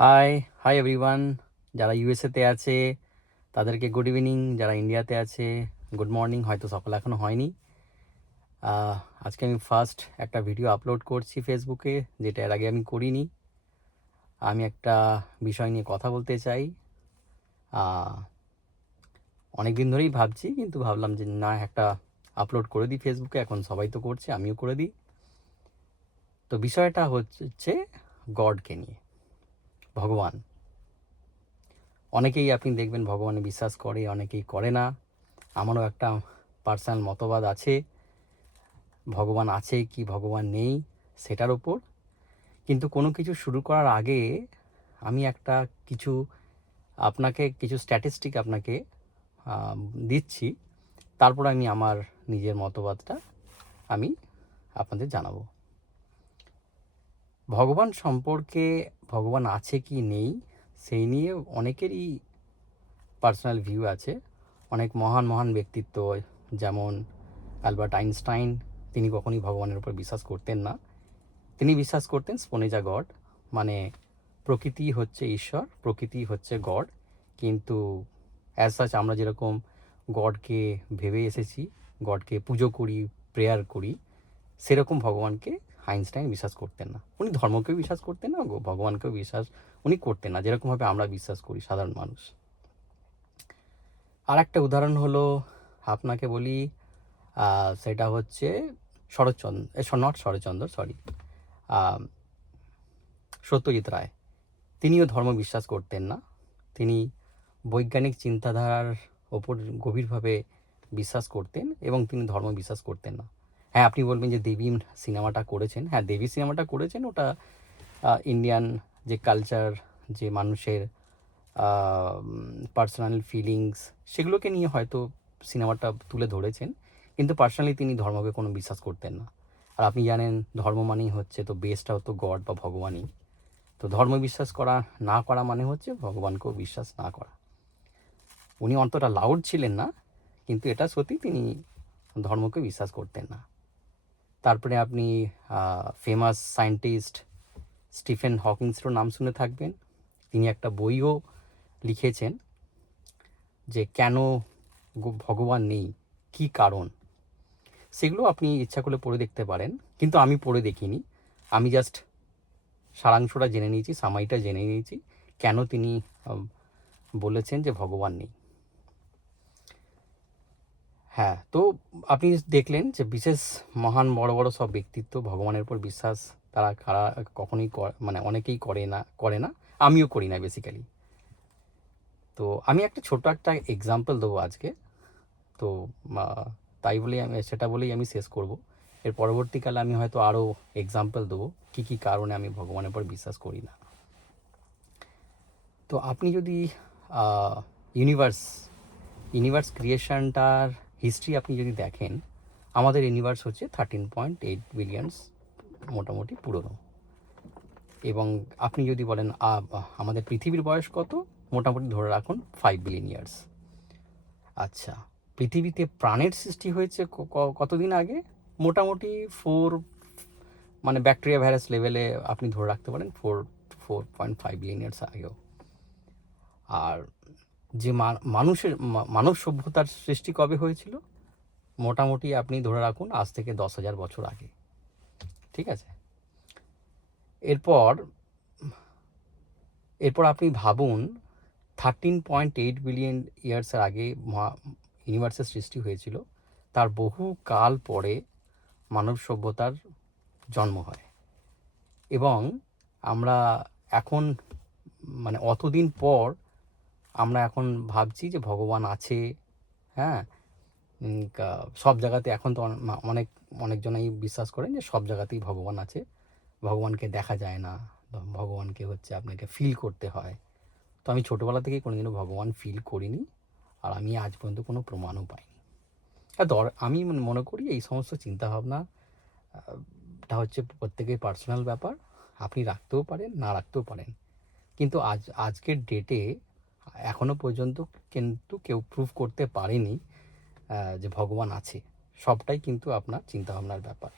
High hi everyone. যারা ইউএসএতে আছে তাদেরকে গুড ইভিনিং, যারা ইন্ডিয়াতে আছে গুড মর্নিং। হয়তো সকাল এখনও হয়নি। আজকে আমি ফার্স্ট একটা ভিডিও আপলোড করছি ফেসবুকে, যেটা এর আগে আমি করিনি। আমি একটা বিষয় নিয়ে কথা বলতে চাই। অনেক দিন ধরেই ভাবছি, কিন্তু ভাবলাম যে না, একটা আপলোড করে দিই ফেসবুকে। এখন সবাই তো করছে, আমিও করে দিই। তো বিষয়টা হচ্ছে গডকে নিয়ে, ভগবান। অনেকেই আপনি দেখবেন ভগবানে বিশ্বাস করে, অনেকেই করে না। আমারও একটা পার্সোনাল মতবাদ আছে ভগবান আছে কি ভগবান নেই সেটার ওপর। কিন্তু কোনো কিছু শুরু করার আগে আমি কিছু স্ট্যাটিস্টিক আপনাকে দিচ্ছি, তারপর আমি আমার নিজের মতবাদটা আমি আপনাদের জানাবো। ভগবান সম্পর্কে, ভগবান আছে কি নেই সেই নিয়ে অনেকেরই পার্সোনাল ভিউ আছে। অনেক মহান মহান ব্যক্তিত্ব, যেমন অ্যালবার্ট আইনস্টাইন, তিনি কখনোই ভগবানের উপর বিশ্বাস করতেন না। তিনি বিশ্বাস করতেন স্পোনেজা গড, মানে প্রকৃতি হচ্ছে ঈশ্বর, প্রকৃতি হচ্ছে গড। কিন্তু অ্যাজ সাচ আমরা যেরকম গডকে ভেবে এসেছি, গডকে পুজো করি, প্রেয়ার করি, সেরকম ভগবানকে আইনস্টাইন বিশ্বাস করতেন না। উনি ধর্মকেও বিশ্বাস করতেন না, ভগবানকেও বিশ্বাস উনি করতেন না, যেরকমভাবে আমরা বিশ্বাস করি সাধারণ মানুষ। আর একটা উদাহরণ হলো, আপনাকে বলি, সেটা হচ্ছে সত্যজিৎ রায়। তিনিও ধর্ম বিশ্বাস করতেন না। তিনি বৈজ্ঞানিক চিন্তাধারার ওপর গভীরভাবে বিশ্বাস করতেন এবং তিনি ধর্ম বিশ্বাস করতেন না। হ্যাঁ, আপনি বলবেন যে দেবী সিনেমাটা করেছেন। হ্যাঁ, দেবী সিনেমাটা করেছেন, ওটা ইন্ডিয়ান যে কালচার, যে মানুষের পার্সোনাল ফিলিংস, সেগুলোকে নিয়ে হয়তো সিনেমাটা তুলে ধরেছেন। কিন্তু পার্সোনালি তিনি ধর্মকে কোনো বিশ্বাস করতেন না। আর আপনি জানেন ধর্ম মানেই হচ্ছে, তো বেসটাও তো গড বা ভগবানই। তো ধর্ম বিশ্বাস না করা মানে হচ্ছে ভগবানকেও বিশ্বাস না করা। উনি অতটা লাউড ছিলেন না, কিন্তু এটা সত্যি, তিনি ধর্মকে বিশ্বাস করতেন না। তারপরে আপনি ফেমাস সায়েন্টিস্ট স্টিফেন হকিংসেরও নাম শুনে থাকবেন। তিনি একটা বইও লিখেছেন যে কেন ভগবান নেই, কি কারণ। সেগুলো আপনি ইচ্ছা করলে পড়ে দেখতে পারেন, কিন্তু আমি পড়ে দেখিনি। আমি জাস্ট সারাংশটা জেনে নিয়েছি, সামাইটা জেনে নিয়েছি কেন তিনি বলেছেন যে ভগবান নেই। হ্যাঁ, তো আপনি দেখলেন যে বিশেষ মহান বড় বড় সব ব্যক্তিত্ব ভগবানের উপর বিশ্বাস তারা কখনোই মানে অনেকেই করে না। আমিও করি না বেসিক্যালি। তো আমি ছোট একটা এক্সাম্পল দেবো আজকে। তো তাই বলেই সেটা বলেই আমি শেষ করব। এর পরবর্তীকালে আমি হয়তো আরও এক্সাম্পল দেবো কী কী কারণে আমি ভগবানের উপর বিশ্বাস করি না। তো আপনি যদি ইউনিভার্স ক্রিয়েশনটার হিস্ট্রি আপনি যদি দেখেন, আমাদের ইউনিভার্স হচ্ছে 13.8 বিলিয়নস মোটামুটি পুরনো। এবং আপনি যদি বলেন আমাদের পৃথিবীর বয়স কত, মোটামুটি ধরে রাখুন 5 বিলিয়ন ইয়ার্স। আচ্ছা, পৃথিবীতে প্রাণের সৃষ্টি হয়েছে কতদিন আগে? মোটামুটি মানে ব্যাকটেরিয়া ভাইরাস লেভেলে আপনি ধরে রাখতে পারেন 4.5 বিলিয়ন ইয়ার্স আগেও। আর যে মানব সভ্যতার সৃষ্টি কবে হয়েছিল? মোটামুটি আপনি ধরে রাখুন আজ থেকে 10,000 বছর আগে। ঠিক আছে? এরপর আপনি ভাবুন 13.8 বিলিয়ন ইয়ার্সের আগে ইউনিভার্সের সৃষ্টি হয়েছিল, তার বহু কাল পরে মানব সভ্যতার জন্ম হয়। এবং আমরা এখন, মানে অতদিন পর আমরা এখন ভাবছি যে ভগবান আছে। হ্যাঁ, সব জায়গাতে এখন তো অনেকজনই বিশ্বাস করেন যে সব জায়গাতেই ভগবান আছে। ভগবানকে দেখা যায় না, ভগবানকে হচ্ছে আপনাকে ফিল করতে হয়। তো আমি ছোটোবেলা থেকেই কোনোদিনও ভগবান ফিল করিনি, আর আমি আজ পর্যন্ত কোনো প্রমাণও পাইনি। আমি মনে করি এই সমস্ত চিন্তাভাবনাটা হচ্ছে প্রত্যেকের পার্সোনাল ব্যাপার। আপনি রাখতেও পারেন, না রাখতেও পারেন, কিন্তু আজকের ডেটে এখনও পর্যন্ত কিন্তু কেউ প্রুভ করতে পারেনি যে ভগবান আছে। সবটাই কিন্তু আপনার চিন্তাভাবনার ব্যাপার।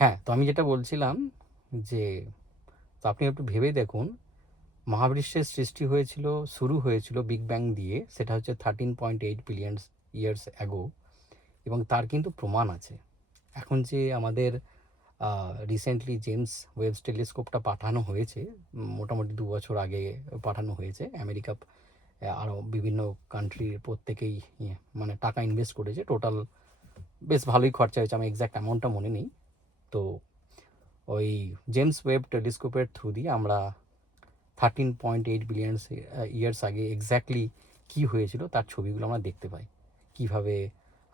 হ্যাঁ, তো আমি যেটা বলছিলাম যে, তো আপনি একটু ভেবে দেখুন মহাবিশ্বের সৃষ্টি হয়েছিল, শুরু হয়েছিল বিগ ব্যাং দিয়ে, সেটা হচ্ছে 13.8 বিলিয়ন ইয়ার্স অ্যাগো, এবং তার কিন্তু প্রমাণ আছে। এখন যে আমাদের রিসেন্টলি জেমস ওয়েব টেলিস্কোপটা পাঠানো হয়েছে, মোটামুটি 2 বছর আগে পাঠানো হয়েছে আমেরিকা, আরও বিভিন্ন কান্ট্রির প্রত্যেকেই মানে টাকা ইনভেস্ট করেছে, টোটাল বেশ ভালোই খরচা হয়েছে, আমার এক্স্যাক্ট অ্যামাউন্টটা মনে নেই। তো ওই জেমস ওয়েব টেলিস্কোপের থ্রু দিয়ে আমরা 13.8 বিলিয়ন ইয়ার্স আগে এক্স্যাক্টলি কী হয়েছিল তার ছবিগুলো আমরা দেখতে পাই, কিভাবে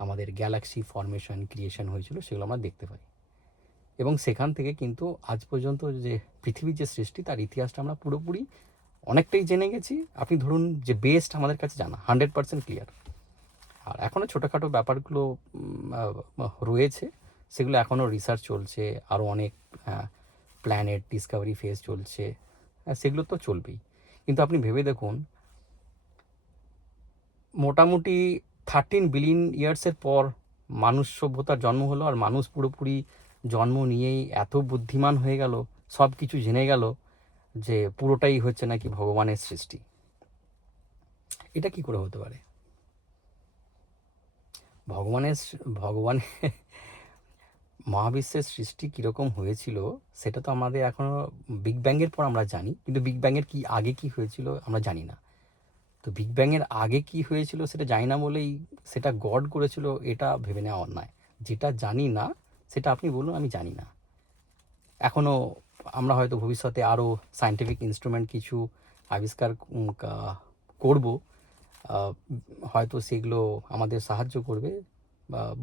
আমাদের গ্যালাক্সি ফর্মেশন ক্রিয়েশন হয়েছিল সেগুলো আমরা দেখতে পাই। এবং সেখান থেকে কিন্তু আজ পর্যন্ত যে পৃথিবীর যে সৃষ্টি তার ইতিহাসটা আমরা পুরোপুরি অনেকটাই জেনে গেছি। আপনি ধরুন যে বেস্ট আমাদের কাছে জানা 100% ক্লিয়ার, আর এখনও ছোটোখাটো ব্যাপারগুলো রয়েছে, সেগুলো এখনও রিসার্চ চলছে, আরও অনেক প্ল্যানেট ডিসকাভারি ফেজ চলছে, সেগুলো তো চলবেই। কিন্তু আপনি ভেবে দেখুন, মোটামুটি 13 বিলিয়ন ইয়ার্সের পর মানুষ সভ্যতার জন্ম হলো, আর মানুষ পুরোপুরি জন্ম নিয়েই এত বুদ্ধিমান হয়ে গেল, সব কিছু জেনে গেল যে পুরোটাই হচ্ছে নাকি ভগবানের সৃষ্টি। এটা কি করে হতে পারে? ভগবানের মহাবিশ্বের সৃষ্টি কীরকম হয়েছিল সেটা তো আমাদের এখনও বিগ ব্যাংয়ের পর আমরা জানি, কিন্তু বিগ ব্যাংয়ের কি আগে কি হয়েছিল আমরা জানি না। তো বিগ ব্যাংয়ের আগে কি হয়েছিল সেটা জানি না বলেই সেটা গড করেছিল এটা ভেবে নেওয়া অন্যায়। যেটা জানি না সেটা আপনি বলুন আমি জানি না। এখনও আমরা হয়তো ভবিষ্যতে আরও সায়েন্টিফিক ইনস্ট্রুমেন্ট কিছু আবিষ্কার করব, হয়তো সেগুলো আমাদের সাহায্য করবে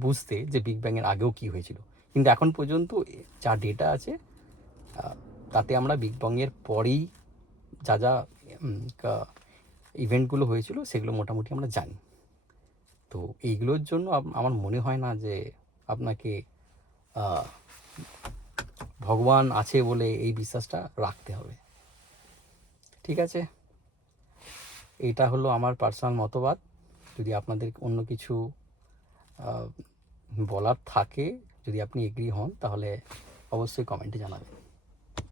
বুঝতে যে বিগ ব্যাংয়ের আগেও কী হয়েছিল। কিন্তু এখন পর্যন্ত যা ডেটা আছে তাতে আমরা বিগ ব্যাংয়ের পরেই যা যা ইভেন্টগুলো হয়েছিল সেগুলো মোটামুটি আমরা জানি। তো এইগুলোর জন্য আমার মনে হয় না যে আপনাকে ভগবান আছে বলে এই বিশ্বাসটা রাখতে হবে। ঠিক আছে, এটা হলো আমার পার্সোনাল মতবাদ। যদি আপনাদের অন্য কিছু বলার থাকে, যদি আপনি এগ্রি হন, তাহলে অবশ্যই কমেন্টে জানাবেন।